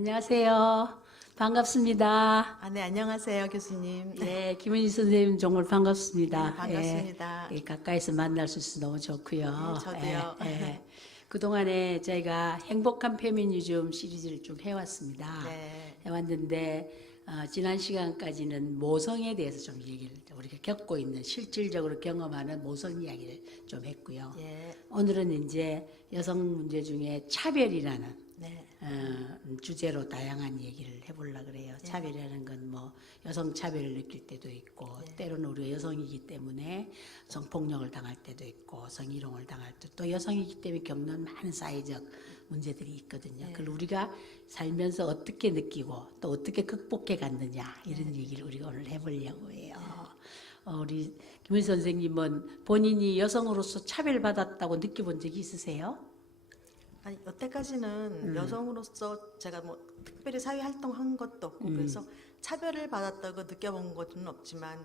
안녕하세요. 반갑습니다. 네, 안녕하세요, 교수님. 네, 김은희 선생님 정말 반갑습니다. 네, 반갑습니다. 예, 가까이서 만날 수 있어서 너무 좋고요. 네, 저도요. 그동안에 저희가 행복한 페미니즘 시리즈를 쭉 해왔습니다. 네. 해왔는데 지난 시간까지는 모성에 대해서 좀 얘기를 우리가 겪고 있는 실질적으로 경험하는 모성 이야기를 좀 했고요. 예. 오늘은 이제 여성 문제 중에 차별이라는 네. 주제로 다양한 얘기를 해보려고 그래요. 차별이라는 건 뭐 여성 차별을 느낄 때도 있고 때로는 우리가 여성이기 때문에 성폭력을 당할 때도 있고 성희롱을 당할 때도 또 여성이기 때문에 겪는 많은 사회적 문제들이 있거든요. 그걸 우리가 살면서 어떻게 느끼고 또 어떻게 극복해 갔느냐 이런 얘기를 우리가 오늘 해보려고 해요. 우리 김은희 선생님은 본인이 여성으로서 차별받았다고 느껴본 적이 있으세요? 아니, 여태까지는 여성으로서 제가 뭐 특별히 사회 활동한 것도 없고 그래서 차별을 받았다고 느껴본 것은 없지만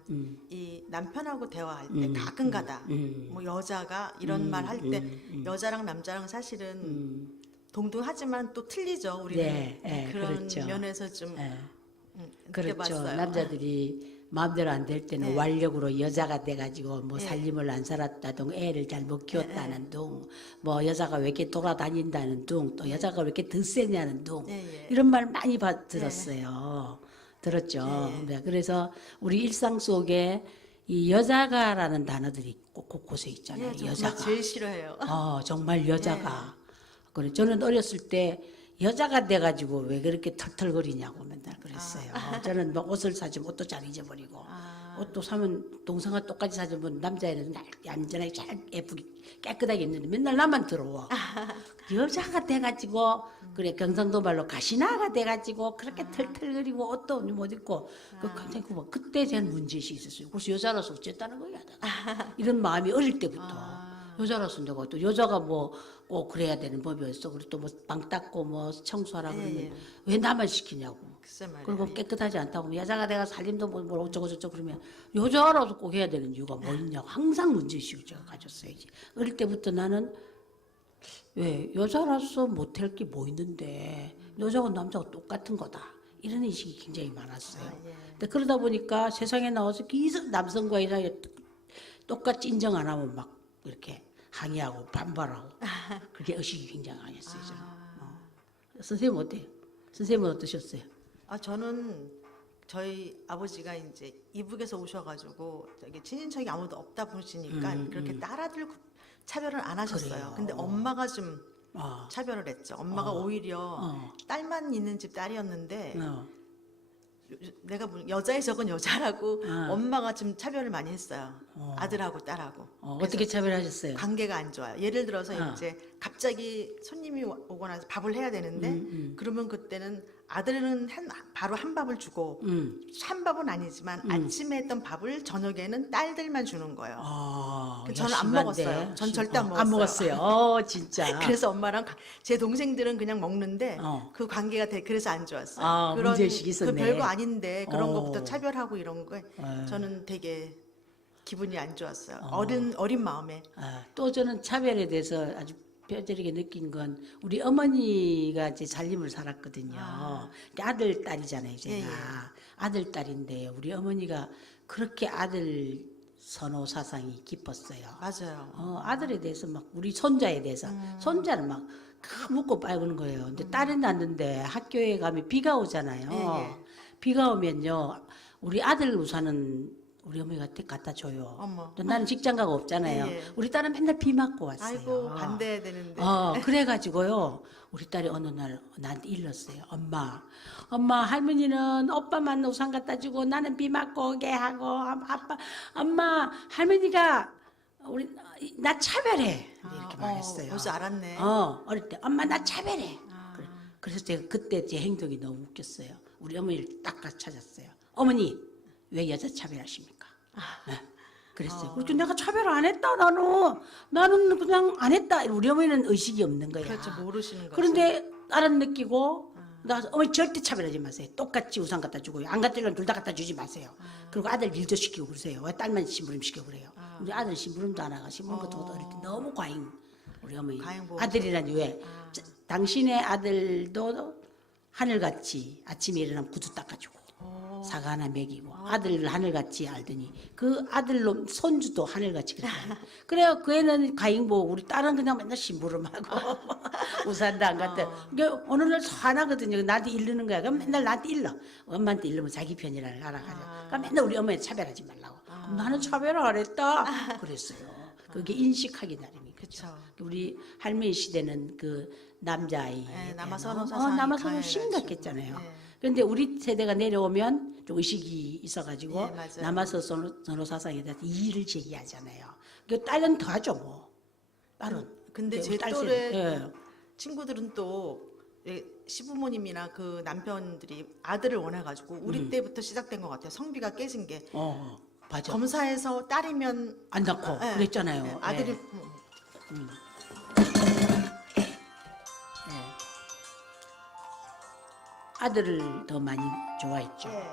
이 남편하고 대화할 때 가끔가다 뭐 여자가 이런 말 할 때 여자랑 남자랑 사실은 동등하지만 또 틀리죠. 우리는 네, 그런 그렇죠. 면에서 좀 그렇죠. 느껴봤어요. 남자들이 마음대로 안 될 때는 네. 완력으로 여자가 돼가지고 뭐 살림을 안 살았다든 애를 잘못 키웠다는 둥, 뭐 여자가 왜 이렇게 돌아다닌다는 둥, 또 여자가 왜 이렇게 드세냐는 둥, 이런 말 많이 들었어요. 들었죠. 네. 그래서 우리 일상 속에 이 여자가라는 단어들이 곳곳에 있잖아요. 저 정말 여자가. 제일 싫어해요. 정말 여자가. 그래, 저는 어렸을 때 여자가 돼가지고 왜 그렇게 털털거리냐고 맨날 그랬어요. 저는 뭐 옷을 사주면 옷도 잘 잊어버리고, 옷도 사면 동성과 똑같이 사주면 남자애는 얌전하게 잘 예쁘게 깨끗하게 입는데 맨날 나만 더러워. 여자가 돼가지고, 그래, 경상도 말로 가시나가 돼가지고 그렇게 털털거리고 옷도 못 입고, 굉장히 그때 제가 문제의식이 있었어요. 그래서 여자라서 어쨌다는 거야. 이런 마음이 어릴 때부터. 여자라서 내가 또 여자가 뭐 꼭 그래야 되는 법이었어. 그리고 또 뭐 방 닦고 뭐 청소하라 그러면 왜 나만 시키냐고. 글쎄 말이에요. 그리고 깨끗하지 않다고 여자가 내가 살림도 뭐 어쩌고 저쩌고 그러면 여자라서 꼭 해야 되는 이유가 뭐 있냐고 항상 문제의식을 제가 가졌어야지. 어릴 때부터 나는 왜 여자라서 못할 게 뭐 있는데 여자가 남자가 똑같은 거다. 이런 인식이 굉장히 많았어요. 근데 그러다 보니까 세상에 나와서 계속 남성과 여자가 똑같이 인정 안 하면 막 이렇게 항의하고 반발하고 그게 의식이 굉장히 강했어요. 저는. 선생님 어때요? 선생님은 어떠셨어요? 저는 저희 아버지가 이제 이북에서 오셔가지고 저기 친인척이 아무도 없다 보시니까 그렇게 딸아들 차별을 안 하셨어요. 그래요. 근데 엄마가 좀 아, 차별을 했죠. 엄마가 오히려 딸만 있는 집 딸이었는데 내가 여자의 적은 여자라고 엄마가 좀 차별을 많이 했어요. 아들하고 딸하고. 어떻게 차별하셨어요? 관계가 안 좋아요. 예를 들어서 이제 갑자기 손님이 오거나 밥을 해야 되는데 그러면 그때는 아들은 바로 한 밥을 주고 한 밥은 아니지만 아침에 했던 밥을 저녁에는 딸들만 주는 거예요. 저는 안 먹었어요. 전 절대 안 먹었어요. 안 먹었어요. 진짜. 그래서 엄마랑 제 동생들은 그냥 먹는데 그 관계가 그래서 안 좋았어요. 문제의식이 있었네. 그 별거 아닌데 그런 것부터 차별하고 이런 거 저는 되게 기분이 안 좋았어요. 어린 마음에. 또 저는 차별에 대해서 아주 뼈저리게 느낀 건 우리 어머니가 이제 살림을 살았거든요. 아들 딸이잖아요, 제가. 아들 딸인데 우리 어머니가 그렇게 아들 선호 사상이 깊었어요. 맞아요. 아들에 대해서 막 우리 손자에 대해서 손자는 막 묻고 빨구는 거예요. 근데 딸이 낳는데 학교에 가면 비가 오잖아요. 비가 오면요, 우리 아들 우산은 우리 어머니가 갖다 줘요. 또 나는 직장가가 없잖아요. 우리 딸은 맨날 비 맞고 왔어요. 아이고 반대해야 되는데. 그래가지고요, 우리 딸이 어느 날 나한테 일렀어요. 엄마 할머니는 오빠만 우산 갖다 주고 나는 비 맞고 오게 하고 엄마 할머니가 나 차별해 이렇게 말했어요. 벌써 알았네. 어릴 때 엄마 나 차별해. 그래서 제가 그때 제 행동이 너무 웃겼어요. 우리 어머니를 딱 가서 찾았어요. 어머니 왜 여자 차별하십니까? 네. 그랬어요. 그래서 내가 차별 안 했다. 나는 그냥 안 했다. 우리 어머니는 의식이 없는 거야. 그렇죠. 모르시는 거죠. 그런데 딸은 느끼고 나 어머니 절대 차별하지 마세요. 똑같이 우산 갖다 주고요. 안 갖다 주면 둘 다 갖다 주지 마세요. 그리고 아들 일도 시키고 그러세요. 왜 딸만 심부름 시키고 그래요. 우리 아들 심부름도 안 하고 심부름 같은 것도 어릴 때 너무 과잉. 우리 어머니 아들이라니 왜 당신의 아들도 하늘같이 아침에 일어나면 구두 닦아주고 어. 사과 하나 먹이고 아들 하늘같이 알더니 그 아들로 손주도 하늘같이 그렇게 알고. 그래요. 그 애는 가잉보 우리 딸은 그냥 맨날 심부름하고 우산도 안 갖다. 그러니까 어느 날 화나거든요. 나한테 이르는 거야. 그럼 맨날 나한테 일러. 엄마한테 일르면 자기 편이라는 걸 알아가지고. 그러니까 맨날 우리 엄마한테 차별하지 말라고. 그럼 나는 차별 안 했다. 그랬어요. 그게 인식하기 나름이죠. 그쵸. 우리 할머니 시대는 그 남자아이 네, 남아선호 사상이 남아선호 강해가지고. 심각했잖아요. 네. 그런데 우리 세대가 내려오면 좀 의식이 있어가지고 네, 맞아요. 남아선호 사상에 대해서 이의를 제기하잖아요. 그 딸은 더 하죠 뭐. 딸은. 근데 우리 제 딸 또래 세대. 예. 친구들은 또 시부모님이나 그 남편들이 아들을 원해가지고 우리 때부터 시작된 것 같아요. 성비가 깨진 게 맞아. 검사에서 딸이면 안 낳고 예, 그랬잖아요. 예, 아들이 예. 예. 아들을 더 많이 좋아했죠. 예.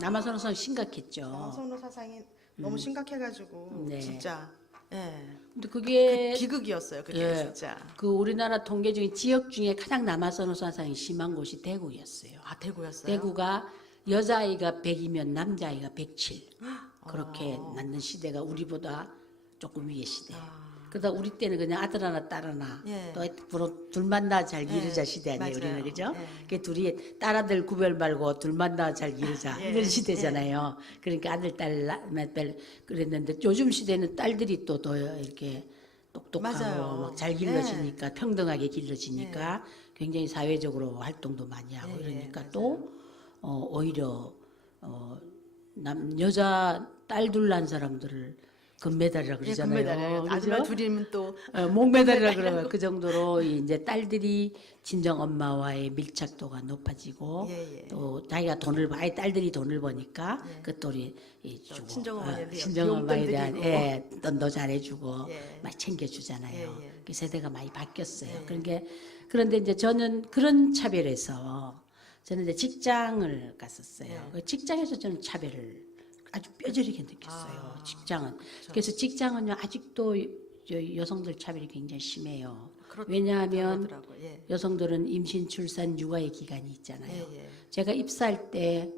남아선호선 심각했죠. 선호 사상이 너무 심각해가지고 네. 진짜 예. 근데 그게 비극이었어요. 그게 예. 진짜. 그 우리나라 통계 중에 지역 중에 가장 남아선호 사상이 심한 곳이 대구였어요. 아 대구였어요. 대구가 여자아이가 100이면 남자아이가 107. 그렇게 낳는 시대가 우리보다 조금 위의 시대. 그러다 우리 때는 그냥 아들 하나 딸 하나 예. 또 앞으로 둘만 낳아 잘 기르자 예. 시대 아니에요. 맞아요. 우리는 그죠? 예. 그 둘이 딸아들 구별 말고 둘만 낳아 잘 기르자 예. 이런 시대잖아요. 그러니까 아들 딸 그랬는데 요즘 시대는 딸들이 또 더 이렇게 똑똑하고 맞아요. 막 잘 길러지니까 평등하게 길러지니까 굉장히 사회적으로 활동도 많이 하고 예, 이러니까 맞아요. 또 오히려 여자 딸 둘 낳은 사람들을 금메달이라 예, 그러잖아요. 금메달이에요. 아줌마 그죠? 둘이면 또 목메달이라 그래요. 그 정도로 이제 딸들이 친정 엄마와의 밀착도가 높아지고 예, 예. 또 자기가 아예 딸들이 돈을 버니까 그 돈이 주고 친정어머니한테 친정엄마에 용돈 대한 드리고. 돈도 잘해주고 예. 많이 챙겨주잖아요. 예, 예. 그 세대가 많이 바뀌었어요. 예. 그런데 이제 저는 그런 차별에서 저는 이제 직장을 갔었어요. 예. 그 직장에서 저는 차별을 아주 뼈저리게 느꼈어요. 직장은. 그래서 직장은요 아직도 여성들 차별이 굉장히 심해요. 왜냐하면 그러더라고요. 예. 여성들은 임신, 출산, 육아의 기간이 있잖아요. 예, 예. 제가 입사할 때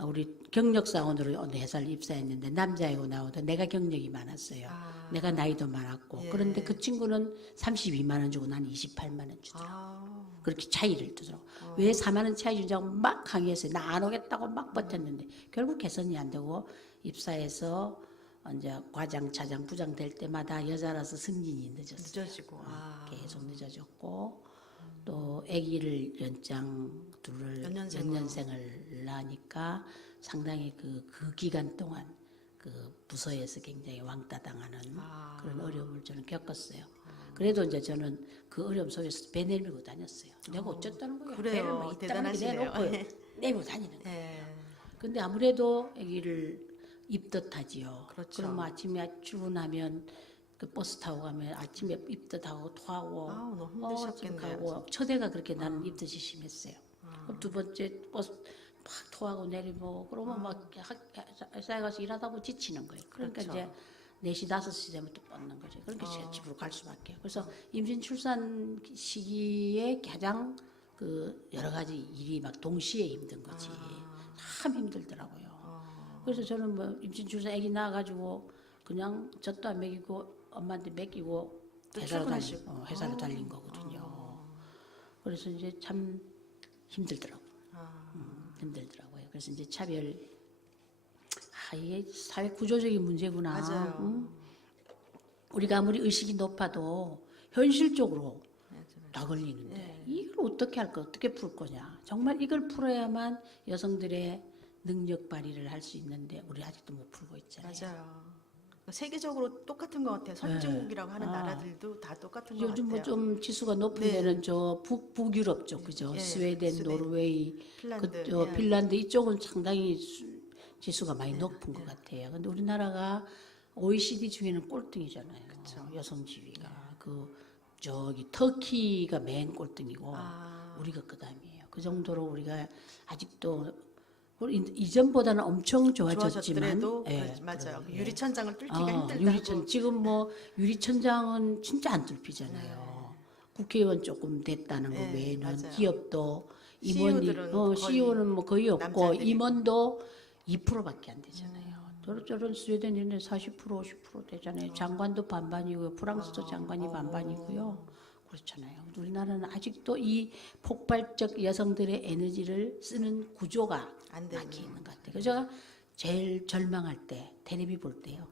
우리 경력사원으로 어느 회사를 입사했는데 남자이고 나오다 내가 경력이 많았어요. 내가 나이도 많았고 예. 그런데 그 친구는 32만 원 주고 나는 28만 원 주더라고. 그렇게 차이를 두더라고. 왜 4만 원 차이 주자고 막 강요했어요. 나 안 오겠다고 막 버텼는데 결국 개선이 안 되고 입사해서 이제 과장, 차장, 부장 될 때마다 여자라서 승진이 늦었어요. 늦어지고. 계속 늦어졌고 또 아기를 연년생을 낳으니까 상당히 그 기간 동안 그 부서에서 굉장히 왕따 당하는 그런 어려움을 저는 겪었어요. 그래도 이제 저는 그 어려움 속에서 배 내밀고 다녔어요. 내가 어쨌다는 거예요. 그래요. 배를 막 이따가게 대단하시네요. 내놓고 내밀고 다니는 거예요. 예. 근데 아무래도 아기를 입덧하지요. 그렇죠. 그럼 아침에 출근하면 그 버스 타고 가면 아침에 입덧하고 토하고 아우, 너무 집에 힘드셨겠네요. 가고 첫 해가 그렇게 나는 입덧이 심했어요. 그럼 두 번째 버스 막 토하고 내리고 그러면 막 회사에 가서 일하다 보면 지치는 거예요. 그러니까 그렇죠. 이제 4시 5시 되면 또 뻗는 거죠. 그러니까 집으로 갈 수밖에. 그래서 임신 출산 시기에 가장 그 여러 가지 일이 막 동시에 힘든 거지. 참 힘들더라고요. 그래서 저는 뭐 임신 출산 아기 낳아가지고 그냥 젖도 안 먹이고 엄마한테 먹이고 또 회사로 출근하시고. 회사로 달린 거거든요. 그래서 이제 참 힘들더라고요. 힘들더라고요. 그래서 이제 차별 이게 사회 구조적인 문제구나. 맞아요. 응? 우리가 아무리 의식이 높아도 현실적으로 다 걸리는데 이걸 어떻게 할까? 어떻게 풀 거냐? 정말 이걸 풀어야만 여성들의 능력 발휘를 할 수 있는데 우리 아직도 못 풀고 있잖아요. 맞아요. 세계적으로 똑같은 것 같아요. 선진국이라고 하는 나라들도 다 똑같은 것 요즘 같아요. 뭐 좀 지수가 높은 네. 데는 저 북유럽 쪽 그죠? 예, 스웨덴, 스웨덴, 노르웨이, 핀란드, 예. 핀란드 이쪽은 상당히 지수가 많이 높은 것 같아요. 근데 우리나라가 OECD 중에는 꼴등이잖아요. 여성 지위가 저기 터키가 맨 꼴등이고 우리가 그다음이에요. 그 정도로 우리가 아직도 이전보다는 엄청 좋아졌지만 좋아졌더라도 예, 맞아요. 그래요. 유리천장을 뚫기가 힘들다고. 지금 뭐 유리천장은 진짜 안 뚫히잖아요. 국회의원 조금 됐다는 거 네, 외에는 맞아요. 기업도 임원이 CEO들은 거의 CEO는 뭐 거의 없고 남자들이고. 임원도 2%밖에 안 되잖아요. 저런 스웨덴 이런 데 40% 50% 되잖아요. 장관도 반반이고요. 프랑스도 장관이 반반이고요. 그렇잖아요. 우리나라는 아직도 이 폭발적 여성들의 에너지를 쓰는 구조가 안 되는. 막혀 있는 것 같아요. 그래서 제가 제일 절망할 때 텔레비 볼 때요.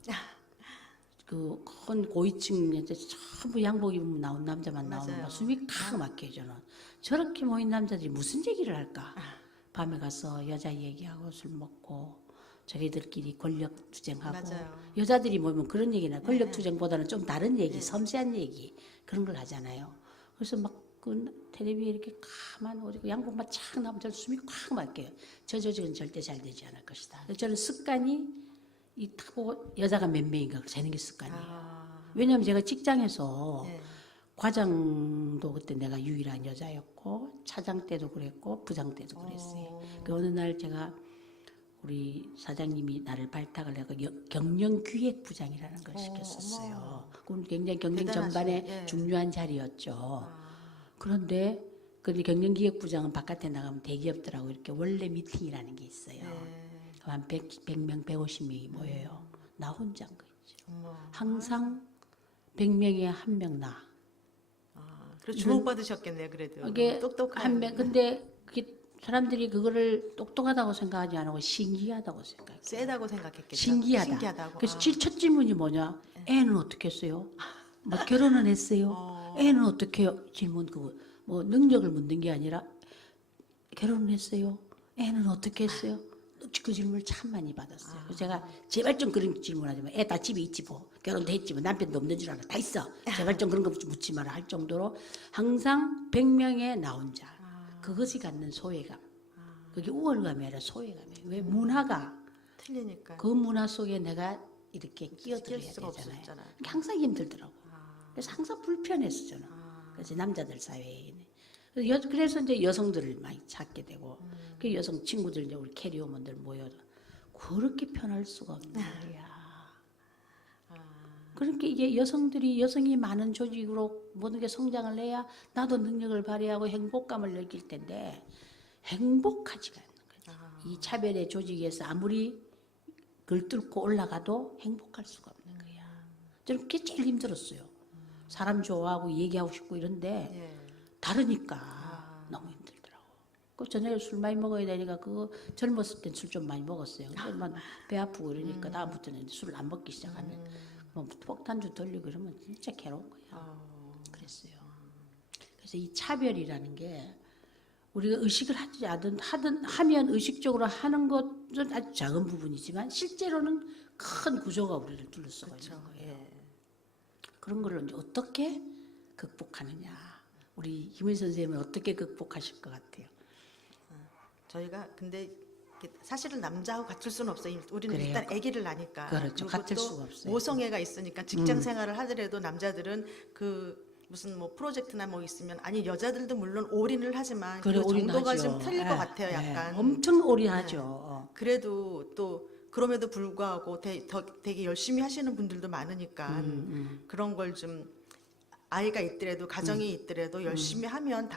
그 큰 고위층 이제 전부 양복 입으면 나온 남자만 나오면 맞아요. 막 숨이 칵 막혀요. 저는 저렇게 모인 남자들이 무슨 얘기를 할까? 밤에 가서 여자 얘기하고 술 먹고 자기들끼리 권력 투쟁하고 맞아요. 여자들이 모이면 그런 얘기나 권력 투쟁보다는 좀 다른 얘기, 섬세한 얘기 그런 걸 하잖아요. 그래서 막 그 텔레비에 이렇게 가만 오고 양복만 착 나오면 저는 숨이 콱 막혀요. 저 조직은 절대 잘 되지 않을 것이다. 그래서 저는 습관이 이 타고 여자가 몇 명인가 재는 게 습관이에요. 왜냐하면 제가 직장에서 네. 과장도 그때 내가 유일한 여자였고 차장 때도 그랬고 부장 때도 그랬어요. 그 어느 날 제가 우리 사장님이 나를 발탁을 해서 경영기획부장이라는 걸 시켰었어요. 그건 굉장히 경영 대단하시네. 전반에 예. 중요한 자리였죠. 그런데 그 경영기획부장은 바깥에 나가면 대기업들하고 이렇게 원래 미팅이라는 게 있어요. 한 100명, 150명이 모여요. 나 혼자인 거 있죠. 항상 100명에 한 명 나. 그래서 주목받으셨겠네요. 그래도 이게 똑똑한. 한 명, 근데 그게 사람들이 그거를 똑똑하다고 생각하지 않고 신기하다고 생각해요. 세다고 생각했겠죠. 신기하다. 그래서 아. 첫 질문이 뭐냐? 애는 어떻게 했어요? 뭐 결혼은 했어요? 애는 어떻게 해요? 질문 그거 뭐 능력을 묻는 게 아니라 결혼은 했어요? 애는 어떻게 했어요? 그 질문을 참 많이 받았어요. 그래서 제가 제발 좀 그런 질문하지 마. 애 다 집에 있지 뭐. 결혼도 했지 뭐. 남편도 없는 줄 알아. 다 있어. 제발 좀 그런 거 묻지 마라 할 정도로 항상 100명에 나 혼자. 그것이 갖는 소외감. 그게 우월감이 아니라 소외감이에요. 왜 문화가 틀리니까. 그 문화 속에 내가 이렇게 끼어들어야 끼어들 수가 되잖아요. 없었잖아요. 그러니까 항상 힘들더라고. 그래서 항상 불편했어 저는. 그래서 남자들 사회에. 그래서 이제 여성들을 많이 찾게 되고 그 여성 친구들 이제 우리 캐리어먼들 모여서 그렇게 편할 수가 없는 거야. 그러니까 이게 여성이 많은 조직으로 모든 게 성장을 해야 나도 능력을 발휘하고 행복감을 느낄 텐데 행복하지가 않는 거지. 이 차별의 조직에서 아무리 글 뚫고 올라가도 행복할 수가 없는 거야. 저는 그게 제일 힘들었어요. 사람 좋아하고 얘기하고 싶고 이런데 예. 다르니까 너무 힘들더라고. 그 저녁에 술 많이 먹어야 되니까 그거 젊었을 땐 술 좀 많이 먹었어요. 그러면 배 아프고 이러니까 다음부터는 술을 안 먹기 시작하면 뭐 폭탄주 돌리고 이러면 진짜 괴로운 거야. 그랬어요. 그래서 이 차별이라는 게 우리가 의식을 하면 의식적으로 하는 것은 아주 작은 부분이지만 실제로는 큰 구조가 우리를 둘러싸고 있는 거예요. 예. 그런 걸 이제 어떻게 극복하느냐. 우리 김은 선생님은 어떻게 극복하실 것 같아요? 저희가 근데 사실은 남자하고 같을 수는 없어요. 우리는 그래요. 일단 아기를 낳으니까. 그렇죠. 그리고 같을 또 수가 없어요. 모성애가 있으니까 직장 생활을 하더라도 남자들은 그 무슨 뭐 프로젝트나 뭐 있으면 아니 여자들도 물론 올인을 하지만 그래, 그 정도가 올인하죠. 좀 틀릴 것 같아요. 약간. 엄청 올인하죠. 그래도 또 그럼에도 불구하고 되게 열심히 하시는 분들도 많으니까 그런 걸 좀 아이가 있더라도 가정이 있더라도 열심히 하면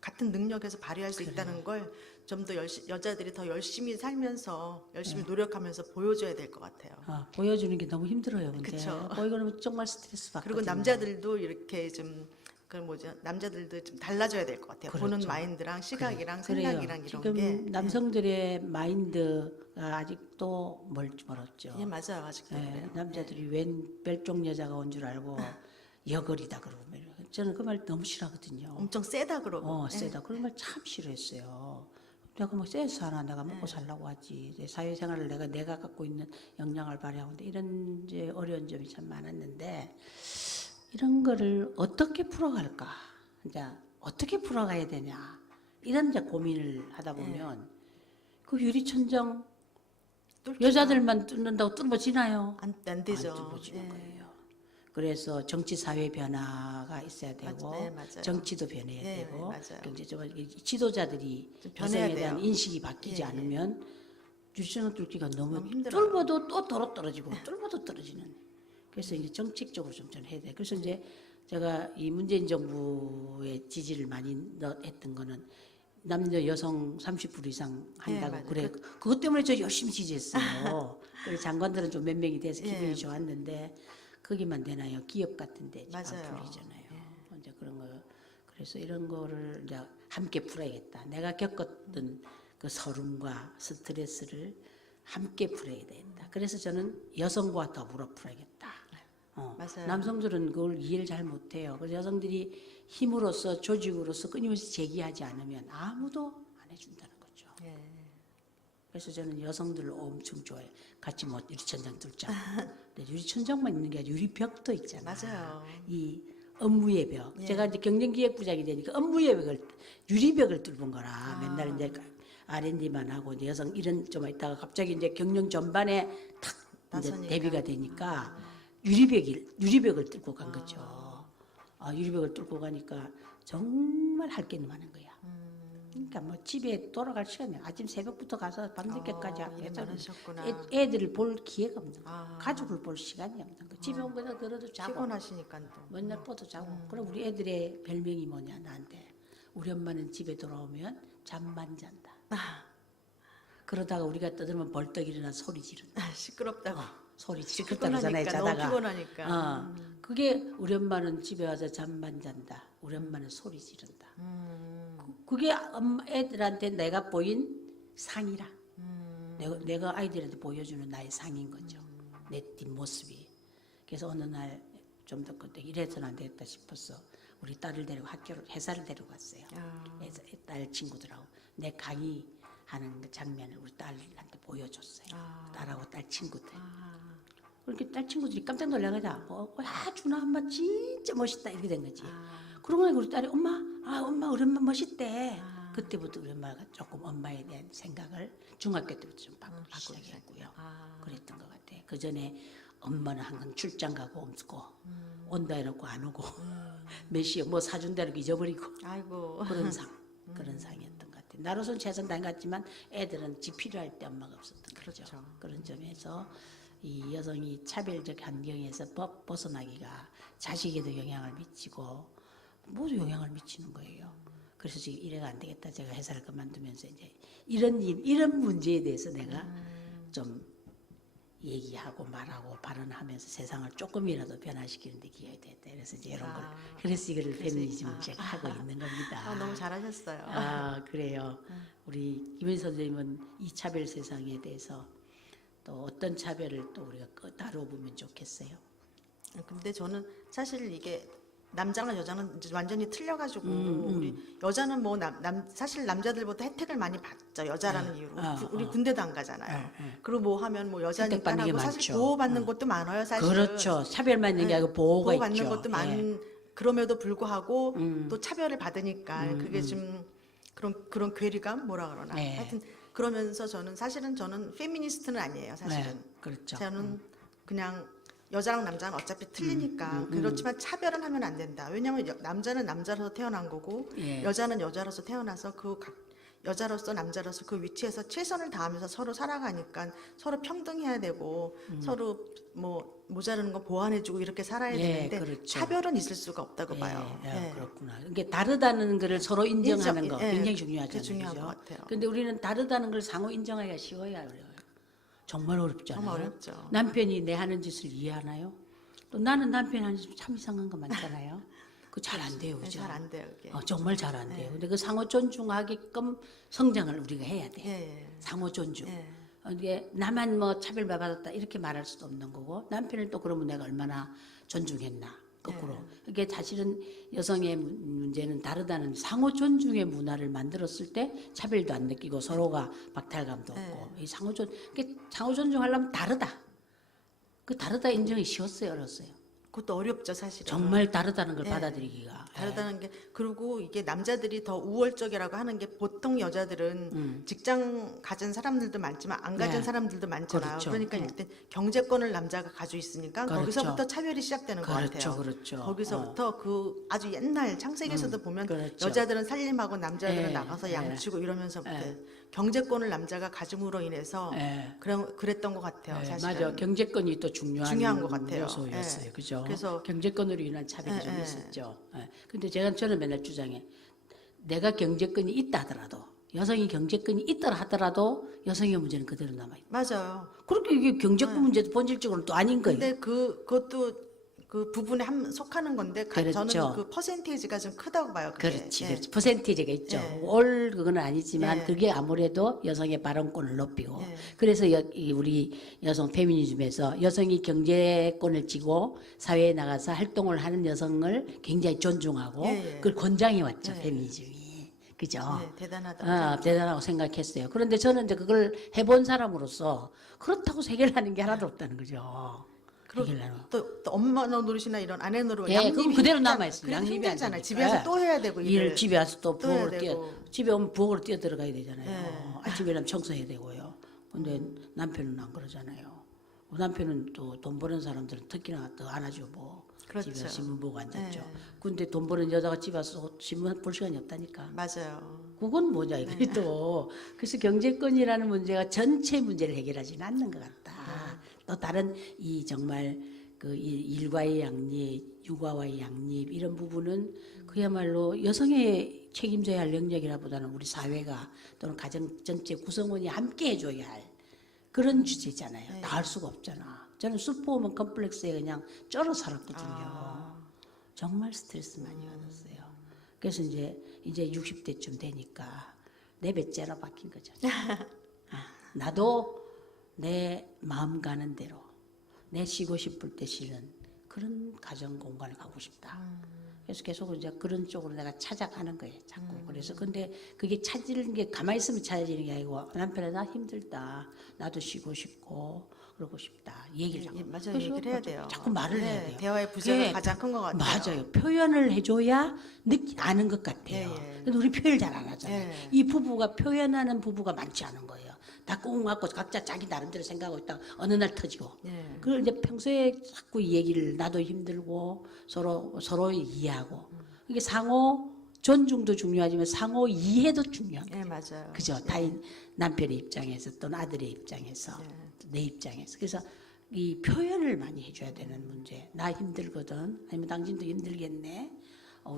같은 능력에서 발휘할 수 있다는 걸 좀 더 여자들이 더 열심히 살면서 열심히 노력하면서 보여줘야 될 것 같아요. 보여주는 게 너무 힘들어요. 근데 그쵸. 보이고는 정말 스트레스 받거든요. 그리고 남자들도 이렇게 좀 그 뭐죠? 남자들도 좀 달라져야 될 것 같아요. 보는 그렇죠. 마인드랑 시각이랑 그래요. 생각이랑 이런 지금 게. 남성들의 마인드가 아직도 멀었죠. 예, 맞아요. 아직도 예, 그래요. 남자들이 웬 멸종 여자가 온 줄 알고 여걸이다 그러고 저는 그 말 너무 싫어하거든요. 엄청 세다 그러고. 세다. 그런 말 참 싫어했어요. 내가 뭐 세서 하나 내가 먹고 살라고 하지. 내 사회생활을 내가 갖고 있는 역량을 발휘하는데 이런 이제 어려운 점이 참 많았는데 이런 거를 어떻게 풀어갈까? 이제 어떻게 풀어가야 되냐? 이런 이제 고민을 하다 보면 그 유리천장 여자들만 뚫는다고 뚫어지나요? 안 되죠. 안 뚫어지는 예. 거예요. 그래서 정치 사회 변화가 있어야 되고 네, 맞아요. 정치도 변해야 예, 되고 맞아요. 경제적으로 지도자들이 좀 변해야 여성에 대한 돼요. 인식이 바뀌지 예, 예. 않으면 유치원 뚫기가 너무 힘들어요. 뚫어도 또 도로 떨어지고 뚫어도 떨어지는. 그래서 이제 정책적으로 좀 해야 돼. 그래서 이제 제가 이 문재인 정부의 지지를 많이 했던 거는 남녀 여성 30% 이상 한다고 맞아요. 그래. 그것 때문에 저 열심히 취재했어요. 그래 장관들은 좀 몇 명이 돼서 기분이 좋았는데 거기만 되나요? 기업 같은데 안 맞아요. 풀리잖아요. 이제 그런 거 그래서 이런 거를 이제 함께 풀어야겠다. 내가 겪었던 그 서름과 스트레스를 함께 풀어야 되겠다. 그래서 저는 여성과 더불어 풀어야겠다. 맞아요. 남성들은 그걸 이해를 잘 못해요. 그래서 여성들이 힘으로써 조직으로서 끊임없이 제기하지 않으면 아무도 안 해준다는 거죠. 예. 그래서 저는 여성들을 엄청 좋아해요. 같이 뭐 유리천장 뚫자. 근데 유리천장만 있는 게 아니라 유리벽도 있잖아. 맞아요. 이 업무의 벽. 예. 제가 이제 경쟁기획부장이 되니까 업무의 벽을 유리벽을 뚫은 거라. 맨날 이제 R&D만 하고 이제 여성 이런 좀 있다가 갑자기 이제 경영 전반에 탁 이제 나서니까. 대비가 되니까 유리벽을 뚫고 간 거죠. 유리벽을 뚫고 가니까 정말 할 게 많은 거야. 그러니까 뭐 집에 돌아갈 시간이 아침 새벽부터 가서 밤늦게까지 일이 해서 많으셨구나. 애들을 볼 기회가 없는 거야. 가족을 볼 시간이 없는 거야. 집에 온 거다 들어도 자고 피곤하시니까 또. 맨날 뻗어 자고. 그럼 우리 애들의 별명이 뭐냐 나한테. 우리 엄마는 집에 돌아오면 잠만 잔다. 그러다가 우리가 떠들면 벌떡 일어나 소리 지른다. 시끄럽다고. 소리 지르다 그러잖아요. 피곤하니까, 너무 자다가. 피곤하니까. 그게 우리 엄마는 집에 와서 잠만 잔다. 우리 엄마는 소리 지른다. 그게 애들한테 내가 보인 상이라. 내가 아이들한테 보여주는 나의 상인 거죠. 내 뒷모습이. 그래서 어느 날 좀 더 그때 이래서는 안 되겠다 싶어서 우리 딸을 데리고 회사를 데리고 갔어요. 딸 친구들하고 내 강의하는 그 장면을 우리 딸한테 보여줬어요. 딸하고 딸 친구들. 그렇게 딸 친구들이 깜짝 놀라가지고 야 준아 엄마 진짜 멋있다 이렇게 된 거지. 그러고 나니까 우리 딸이 엄마 우리 엄마 멋있대. 그때부터 우리 엄마가 조금 엄마에 대한 생각을 중학교 때부터 좀 바꾸기 시작했고요. 그랬던 것 같아. 그 전에 엄마는 항상 출장 가고 없고 온다 해놓고 안 오고 몇 시에 뭐 사준다 해놓고 잊어버리고 아이고. 그런 상이었던 것 같아. 나로서는 최선 다했지만 애들은 집 필요할 때 엄마가 없었던 거죠. 그렇죠. 그런 점에서 이 여성이 차별적 환경에서 벗어나기가 자식에도 영향을 미치고 모두 영향을 미치는 거예요. 그래서 지금 이래가 안 되겠다. 제가 회사를 그만두면서 이제 이런 문제에 대해서 내가 좀 얘기하고 말하고 발언하면서 세상을 조금이라도 변화시키는 데 기여해야 되겠다. 그래서 이제 이런 걸 그래서 이거를 페미니즘을 제가 하고 있는 겁니다. 너무 잘하셨어요. 그래요. 우리 김현 선생님은 이 차별 세상에 대해서 또 어떤 차별을 또 우리가 다뤄보면 좋겠어요. 근데 저는 사실 이게 남자랑 여자는 이제 완전히 틀려가지고 우리 여자는 뭐 사실 남자들보다 혜택을 많이 받죠. 여자라는 이유로 우리 군대도 안 가잖아요. 그리고 뭐 하면 뭐 여자니까 혜택받는 게 하고 사실 많죠. 보호받는 것도 많아요. 사실 그렇죠. 차별만 있는 게 아니고 보호가 보호받는 있죠. 것도 그럼에도 불구하고 또 차별을 받으니까 그게 좀 그런 괴리감 뭐라 그러나 하여튼 그러면서 사실은 저는 페미니스트는 아니에요. 사실은 그렇죠. 저는 그냥 여자랑 남자는 어차피 틀리니까 그렇지만 차별은 하면 안 된다. 왜냐하면 남자는 남자로서 태어난 거고 여자는 여자로서 태어나서 여자로서 남자로서 그 위치에서 최선을 다하면서 서로 살아가니까 서로 평등해야 되고 서로 뭐 모자라는 거 보완해주고 이렇게 살아야 되는데 그렇죠. 차별은 있을 수가 없다고 봐요. 그렇구나. 이게 다르다는 것을 서로 인정하는 거 굉장히 중요하잖아요. 그게 중요한 그죠? 것 같아요. 근데 우리는 다르다는 걸 상호 인정하기가 쉬워야 어려워요. 정말 어렵잖아요. 정말 어렵죠. 남편이 내 하는 짓을 이해하나요? 또 나는 남편이 하는 짓 참 이상한 거 많잖아요. 그 잘 안 돼요, 그죠? 잘 안 돼요, 이게. 정말 잘 안 돼요. 근데 그 상호 존중하게끔 성장을 우리가 해야 돼. 예. 상호 존중. 이게 나만 뭐 차별받았다 이렇게 말할 수도 없는 거고 남편을 또 그러면 내가 얼마나 존중했나 거꾸로. 이게 사실은 여성의 문제는 다르다는 상호 존중의 문화를 만들었을 때 차별도 안 느끼고 서로가 박탈감도 없고 이 상호 존중하려면 다르다. 그 다르다 인정이 쉬웠어요, 어렸어요. 그것도 어렵죠, 사실은. 정말 다르다는 걸 받아들이기가. 다르다는 게 그리고 이게 남자들이 더 우월적이라고 하는 게 보통 여자들은 직장 가진 사람들도 많지만 안 가진 사람들도 많잖아요. 그렇죠. 그러니까 일단 경제권을 남자가 가지고 있으니까 그렇죠. 거기서부터 차별이 시작되는 것 같아요. 그렇죠. 거기서부터 그 아주 옛날 창세기에서도 보면 그렇죠. 여자들은 살림하고 남자들은 나가서 양치고 이러면서부터 경제권을 남자가 가짐으로 인해서 그랬던 것 같아요. 사실은. 맞아. 경제권이 또 중요한 것 같아요. 요소였어요. 그죠? 그래서 경제권으로 인한 차별이 좀 있었죠. 근데 저는 맨날 주장해. 내가 경제권이 있다 하더라도 여성이 경제권이 있더라 하더라도 여성의 문제는 그대로 남아있고 맞아요. 그렇게 이게 경제권 문제도 본질적으로는 또 아닌 거예요. 근데 그것도 그 부분에 속하는 건데 그렇죠. 저는 그 퍼센테이지가 좀 크다고 봐요. 그게. 그렇지, 예. 그렇지. 퍼센티지가 있죠. 예. 올 그건 아니지만 예. 그게 아무래도 여성의 발언권을 높이고 예. 그래서 우리 여성 페미니즘에서 여성이 경제권을 쥐고 사회에 나가서 활동을 하는 여성을 굉장히 존중하고 예, 예. 그걸 권장해 왔죠. 예. 페미니즘이. 그죠? 대단하다. 대단하고 생각했어요. 그런데 저는 이제 그걸 해본 사람으로서 그렇다고 해결하는 게 하나도 없다는 거죠. 해결하는. 또 엄마 노릇이나 이런 아내 노릇 예, 양립이 그건 그대로 힘들잖아요. 남아있어요. 그래도 양립이 안 힘들잖아요. 되니까. 집에서 또 해야 되고 일 집에 와서 또 또 해야 부엌으로 되고. 집에 오면 부엌으로 뛰어 들어가야 되잖아요. 예. 아침에는 청소해야 되고요. 근데 남편은 안 그러잖아요. 남편은 또 돈 버는 사람들은 특히나 더 안 하죠. 뭐 그렇죠. 집에 신문 보고 앉았죠. 예. 근데 돈 버는 여자가 집에 와서 신문 볼 시간이 없다니까. 맞아요. 그건 뭐냐 이거도. 그래서 경제권이라는 문제가 전체 문제를 해결하지는 않는 것 같다. 또 다른 이 정말 그 일과의 양립, 육아와의 양립 이런 부분은 그야말로 여성의 책임져야 할 영역이라보다는 우리 사회가 또는 가정 전체 구성원이 함께 해줘야 할 그런 주제잖아요. 다 할 수가 없잖아. 저는 슈퍼우먼 컴플렉스에 그냥 쩔어 살았거든요. 정말 스트레스 많이 받았어요. 그래서 이제 60대쯤 되니까 내 배째로 바뀐 거죠. 나도 내 마음 가는 대로 내 쉬고 싶을 때 쉬는 그런 가정 공간에 가고 싶다. 그래서 계속 이제 그런 쪽으로 내가 찾아가는 거예요. 자꾸. 그래서 근데 그게 찾는 게 가만히 있으면 찾아지는 게 아니고 남편아 나 힘들다. 나도 쉬고 싶고 그러고 싶다. 얘기를 자꾸. 맞아요. 그래서 얘기를 해야 돼요. 자꾸 말을 네, 해야 돼요. 대화의 부재가 예, 가장 큰 것 같아요. 맞아요. 표현을 해줘야 아는 것 같아요. 예, 예. 근데 우리 표현을 잘 안 하잖아요. 예. 이 부부가 표현하는 부부가 많지 않은 거예요. 다 꽁 갖고 각자 자기 나름대로 생각하고 있다가 어느 날 터지고. 예. 그걸 이제 평소에 자꾸 이 얘기를 나도 힘들고 서로 이해하고. 이게 상호 존중도 중요하지만 상호 이해도 중요한 거예요. 예, 맞아요. 그죠? 타인 남편의 입장에서 또는 아들의 입장에서 내 입장에서 그래서 이 표현을 많이 해줘야 되는 문제. 나 힘들거든. 아니면 당신도 힘들겠네.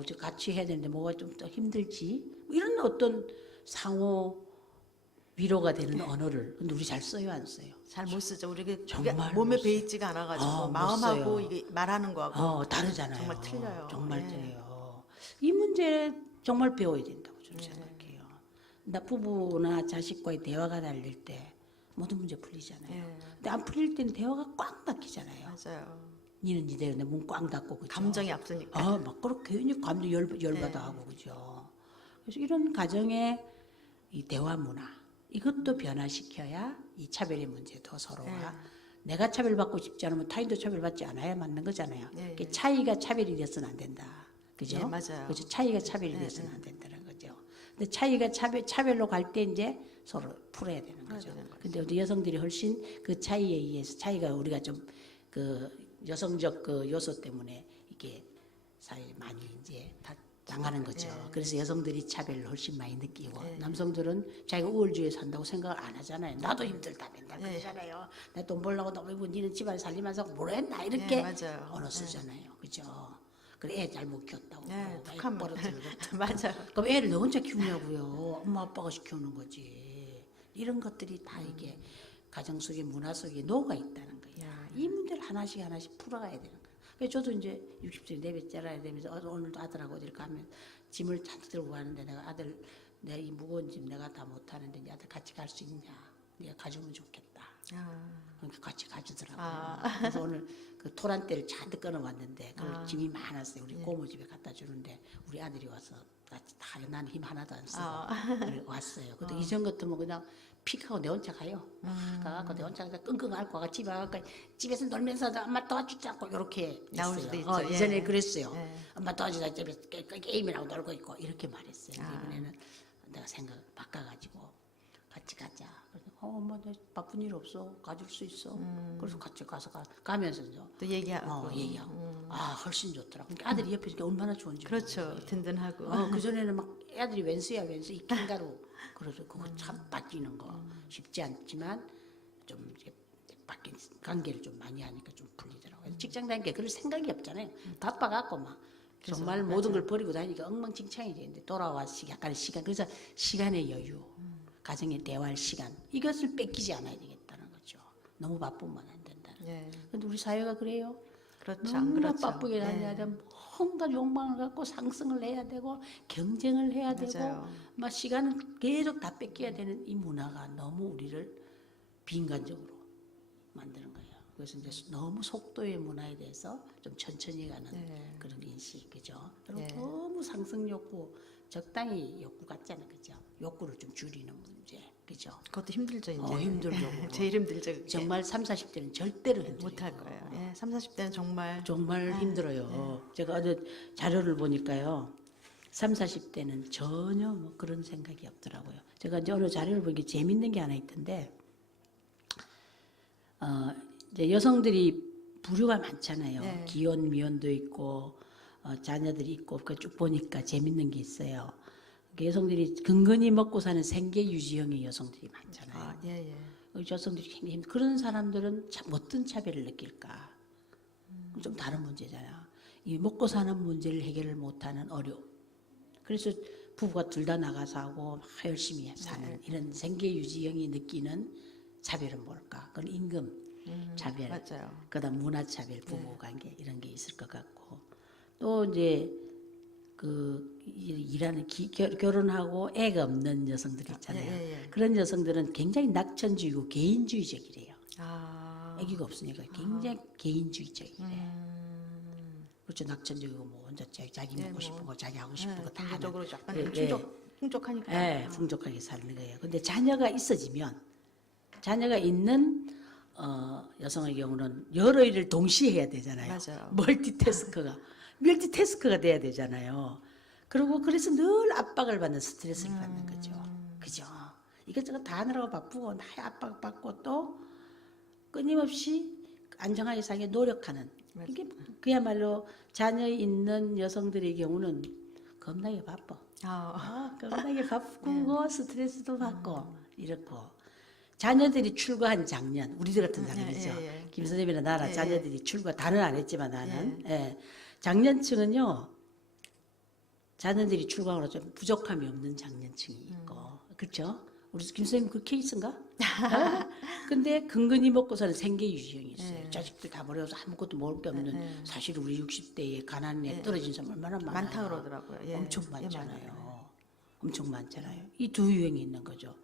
저 같이 해야 되는데 뭐가 좀 더 힘들지? 뭐 이런 어떤 상호 위로가 되는 언어를 근데 우리 잘 써요 안 써요? 잘 못 쓰죠. 우리 그게 정말 몸에 못 배있지가 않아가지고 못 마음하고 써요. 이게 말하는 거하고 다르잖아요. 정말 틀려요. 정말 예. 틀려요. 이 문제 정말 배워야 된다고 저는 생각해요. 나 부부나 자식과의 대화가 달릴 때 모든 문제 풀리잖아요. 예. 근데 안 풀릴 때는 대화가 꽉 닫히잖아요. 맞아요. 니는 니대로 내 문 꽉 닫고 그죠? 감정이 앞서니까. 막 그렇게 괜히 감정 열받아 하고 그죠? 그래서 이런 가정의 이 대화 문화 이것도 변화시켜야 이 차별의 문제도 서로가 내가 차별받고 싶지 않으면 타인도 차별받지 않아야 맞는 거잖아요. 예, 그 차이가 차별이 돼서는 안 된다. 그죠? 예, 맞아요. 그죠? 차이가 차별이 돼서는 안 된다는 거죠. 근데 차이가 차별로 갈 때 이제 서로 풀어야 되는 거죠. 근데 우리 여성들이 훨씬 그 차이에 의해서 차이가 우리가 좀 그 여성적 그 요소 때문에 이게 사회에 많이 이제 다 당하는 거죠. 그래서 여성들이 차별을 훨씬 많이 느끼고 남성들은 자기가 우월주의에 산다고 생각을 안 하잖아요. 나도 힘들다 맨날 그러잖아요. 내 돈 벌려고 너무 힘들고 니는 집안 살림하면서 뭘 했나 이렇게 맞아요. 언어 쓰잖아요. 그죠? 그래 애 잘못 키웠다고 예, 애 북한 버릇들고 맞아요. 그럼 애를 너 혼자 키우냐고요. 엄마 아빠가 시켜오는 거지. 이런 것들이 다 이게 가정 속의 문화 속에 녹아 있다는 거예요. 이 문제를 하나씩 풀어가야 되는 거예요. 그래서 저도 이제 60세 내배 잘라야 되면서 오늘도 아들하고 어딜 가면 짐을 잔뜩 들고 가는데 내가 아들 내가 이 무거운 짐 내가 다 못하는데 이제 아들 같이 갈 수 있냐. 네가 가주면 좋겠다. 그러니까 같이 가주더라고요. 그래서 오늘 그 토란대를 잔뜩 끊어왔는데 그 짐이 많았어요. 우리 고모 집에 갖다 주는데 우리 아들이 와서 같이 다 나는 힘 하나도 안 쓰고 그래 왔어요. 근데 이전 같으면 그냥 픽하고 내 혼자 가요. 가갖고 내 혼자 끙끙 앓고 가 집에 와서 집에서 놀면서 엄마 도와주지 않고 이렇게 나올 했어요. 수도 있죠. 이전에 그랬어요. 엄마 도와주자 집에서 게임이라고 놀고 있고 이렇게 말했어요. 이번에는 내가 생각 바꿔가지고 같이 가자. 그래서 엄마 나 바쁜 일 없어 가줄 수 있어. 그래서 같이 가서 가면서 또 얘기하고. 얘기하고 훨씬 좋더라. 그러니까 아들이 옆에 있으니까 얼마나 좋은지. 그렇죠. 든든하고. 그 전에는 막 애들이 왼수야 왼수 이 킹가루 그래서 그거 참 바뀌는 거 쉽지 않지만 좀 이렇게 바뀐 관계를 좀 많이 하니까 좀 풀리더라고요. 직장 다니까 그럴 생각이 없잖아요. 바빠갖고 막 정말 모든 걸 버리고 다니니까 엉망진창이 되는데 돌아와 약간의 시간, 그래서 시간의 여유, 가정에 대화할 시간, 이것을 뺏기지 않아야 되겠다는 거죠. 너무 바쁘면 안 된다. 예. 근데 우리 사회가 그래요. 그렇죠. 안 너무나 그렇죠. 바쁘게 다녀야 돼. 뭔가 욕망을 갖고 상승을 해야 되고 경쟁을 해야 되고 맞아요. 막 시간을 계속 다 뺏겨야 되는 이 문화가 너무 우리를 비인간적으로 만드는 거예요. 그래서 이제 너무 속도의 문화에 대해서 좀 천천히 가는 그런 인식, 그죠? 그리고 너무 상승 욕구, 적당히 욕구 같잖아요, 그죠? 욕구를 좀 줄이는 문제, 그죠? 그것도 힘들죠, 이제. 힘들죠. 제일 힘들죠. 그게. 정말 30, 40대는 절대로 힘들어요. 못할 거예요. 예, 30, 40대는 정말 힘들어요. 제가 어제 자료를 보니까요. 30, 40대는 전혀 뭐 그런 생각이 없더라고요. 제가 이제 어느 자료를 보니까 재밌는 게 하나 있던데, 이제 여성들이 부류가 많잖아요. 네. 기혼, 미혼도 있고, 자녀들이 있고, 그 쭉 보니까 재밌는 게 있어요. 여성들이 근근히 먹고 사는 생계 유지형의 여성들이 많잖아요. 아, 예, 예. 여성들이 굉장히 그런 사람들은 참 어떤 차별을 느낄까? 좀 다른 문제잖아요. 이 먹고 사는 문제를 해결을 못하는 어려움. 그래서 부부가 둘 다 나가서 하고 막 열심히 사는 이런 생계 유지형이 느끼는 차별은 뭘까? 그건 임금 차별, 맞아요. 그다음 문화 차별, 부부 관계 이런 게 있을 것 같고 또 이제 그 일하는 결혼하고 애가 없는 여성들 있잖아요. 예. 그런 여성들은 굉장히 낙천주의고 개인주의적이래요. 아, 아기가 없으니까 굉장히 개인주의적이래. 그렇죠. 낙천적이고 뭐 혼자 자기 먹고 싶은 거, 자기 하고 싶은 거 다 하는. 경제적으로 약간 예, 풍족하니까. 예, 풍족하게 사는 거예요. 근데 자녀가 있어지면 자녀가 있는 여성의 경우는 여러 일을 동시에 해야 되잖아요. 맞아요. 멀티태스크가 돼야 되잖아요. 그리고 그래서 늘 압박을 받는 스트레스를 받는 거죠. 그죠? 이것저것 다 하느라고 바쁘고 나의 압박받고 또 끊임없이 안정하게 살기 노력하는 이게 그야말로 자녀 있는 여성들의 경우는 겁나게 바빠. 겁나게 바쁘고 스트레스도 받고 이렇고 자녀들이 출가한 작년 우리들 같은 사람이죠. 김 선생님이나 나나 자녀들이 출가 다는 안 했지만 나는 작년층은요. 자녀들이 출가하고 좀 부족함이 없는 장년층이 있고 그렇죠? 우리 김 선생님 그 케이스인가? 근데 근근히 먹고 사는 생계 유지형이 있어요. 자식들 다 버려서 아무것도 먹을 게 없는 사실 우리 60대에 가난에 떨어진 사람 얼마나 많아요. 많다 그러더라고요. 예. 엄청 예, 많잖아요. 많아요. 엄청 많잖아요. 이 두 유형이 있는 거죠.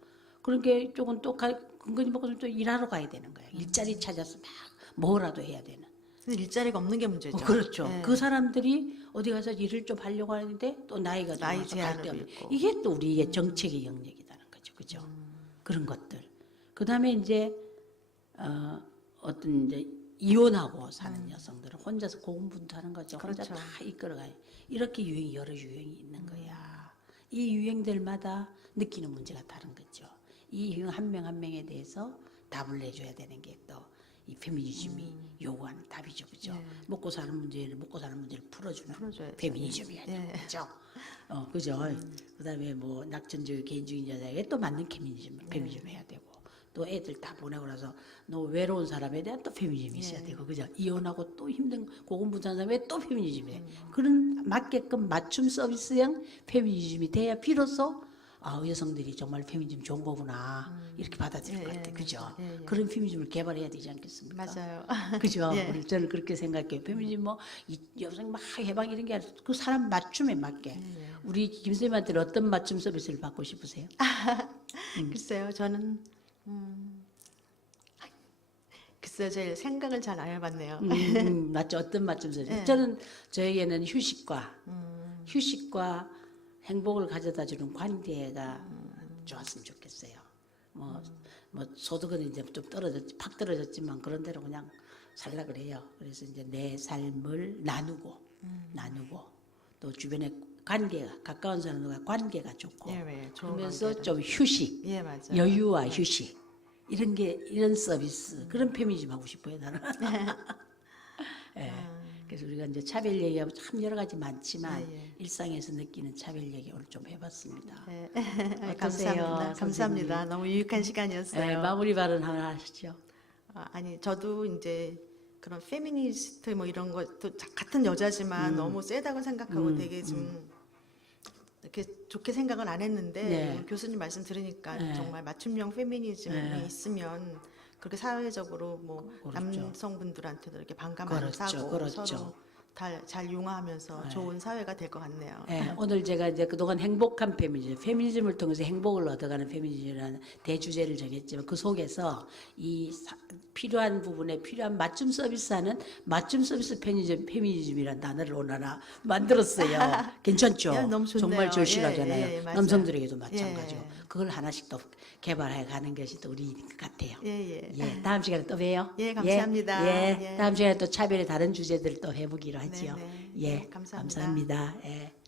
그러니까 조금 또 근근히 먹고 또 일하러 가야 되는 거예요. 일자리 찾아서 막 뭐라도 해야 되는. 근데 일자리가 없는 게 문제죠. 그렇죠. 예. 그 사람들이 어디 가서 일을 좀 하려고 하는데 또 나이가 나이 들어서 갈 데 제한도 없는. 있고. 이게 또 우리의 정책의 영역이라는 거죠. 그죠? 그런 것들. 그다음에 이제 어떤 이제 이혼하고 사는 여성들은 혼자서 고군분투하는 거죠. 혼자 그렇죠. 다 이끌어가요. 이렇게 여러 유형이 있는 거야. 이 유형들마다 느끼는 문제가 다른 거죠. 이 유형 한 명 한 명에 대해서 답을 내줘야 되는 게 또 이 페미니즘이 요구하는 답이죠, 그죠? 먹고 사는 문제를 풀어주는 풀어줘야죠. 페미니즘이야, 그죠? 그죠? 그다음에 뭐 낙천주의, 개인주의 여자에게 또 맞는 페미니즘 해야 되고. 또 애들 다 보내고 나서 너 외로운 사람에 대한 또 페미니즘이 있어야 되고 그죠? 이혼하고 또 힘든 고군분투한 사람에 또 페미니즘이 그런 맞게끔 맞춤 서비스형 페미니즘이 돼야 비로소 여성들이 정말 페미니즘 좋은 거구나 이렇게 받아들일 것 같아요. 그죠? 그런 페미니즘을 개발해야 되지 않겠습니까? 맞아요. 그죠? 저는 그렇게 생각해요. 페미니즘 뭐 여성 막 해방 이런 게 아니라 그 사람 맞춤에 맞게 우리 김 선생님한테는 어떤 맞춤 서비스를 받고 싶으세요? 글쎄요, 저는 글쎄요, 제 생각을 잘 안 해봤네요. 맞죠. 어떤 맞춤 서비스? 저에게는 휴식과 행복을 가져다주는 관계가 좋았으면 좋겠어요. 뭐 소득은 이제 좀 팍 떨어졌지만 그런 대로 그냥 살라 그래요. 그래서 이제 내 삶을 나누고 또 주변에 가까운 사람들과 관계가 좋고 그러면서 좀 휴식, 맞아요. 여유와 휴식 이런 서비스 그런 페미니즘 하고 싶어요 나는. 그래서 우리가 이제 차별 얘기하면 참 여러 가지 많지만 일상에서 느끼는 차별 얘기 오늘 좀 해봤습니다. 어떠세요, 감사합니다. 너무 유익한 시간이었어요. 마무리 발언 하나 하시죠. 아니, 저도 이제 그런 페미니스트 뭐 이런 것도 같은 여자지만 너무 세다고 생각하고 되게 좀 이렇게 좋게 생각은 안 했는데 네. 오늘 교수님 말씀 들으니까 네. 정말 맞춤형 페미니즘이 네. 있으면 그렇게 사회적으로 뭐 그렇죠. 남성분들한테도 이렇게 반감 안 그렇죠. 사고 그렇죠. 서로 잘 융화하면서 좋은 사회가 될 것 같네요. 예, 오늘 제가 이제 그동안 행복한 페미니즘, 페미니즘을 통해서 행복을 얻어가는 페미니즘이라는 대주제를 정했지만 그 속에서 필요한 부분에 필요한 맞춤 서비스하는 맞춤 서비스 페미니즘이라는 단어를 오늘 하나 만들었어요. 괜찮죠? 야, 너무 좋네요. 정말 절실하잖아요. 예, 예, 맞아요. 남성들에게도 마찬가지고 예. 그걸 하나씩 또 개발해 가는 것이 또 우리 것 같아요. 예, 예. 예, 다음 시간에 또 봬요. 예, 감사합니다. 예, 예. 다음 시간에 또 차별의 다른 주제들 또 해보기로 하지요. 네, 네. 예, 네, 감사합니다. 감사합니다. 예.